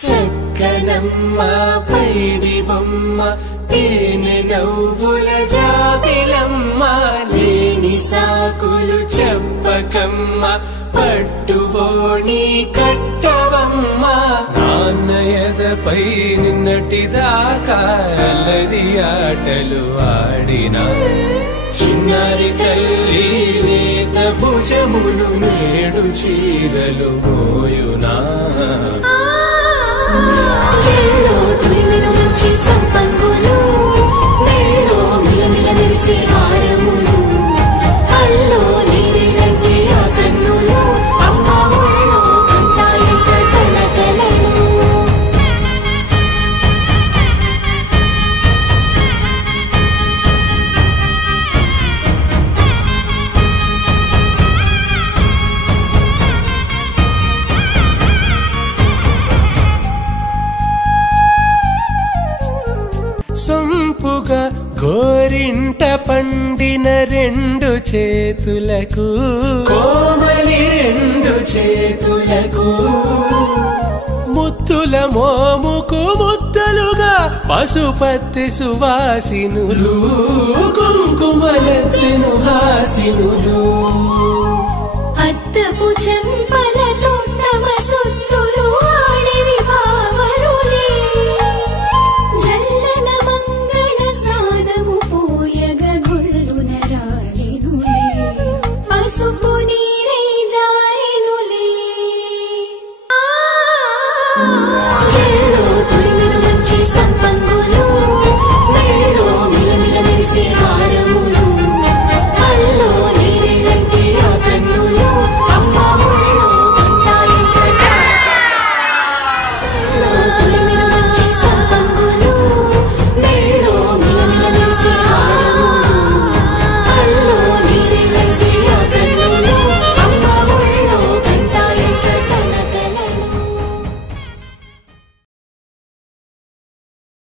చక్కనమ్మ పైడి బొమ్మ తేనె నవ్వుల జాబిలమ్మ లేని సాకులు చెప్పకమ్మ పట్టువోణి కట్టవమ్మ నాన్నయదపై నిన్నటిదాకా అల్లరి ఆటలు ఆడినా చిన్నారి తల్లి లేత భుజములు నేడు చీరలు మోయునా చెల్లో తురిమెను మంచి సంపంగులు మెల్లో మిలమిల మెరిసే హారములు అల్లో నీరెళ్ళంటే ఆ కన్నులు అమ్మ ఒళ్ళో కంటాయంట తన కలను సొంపుగా గోరింట పండిన రెండు చేతులకు కోమలి రెండు చేతులకు ముత్తుల మోముకు ముద్దలుగా పసుపత్తి సువాసినులు కుంకుమలెత్తిను హాసినులు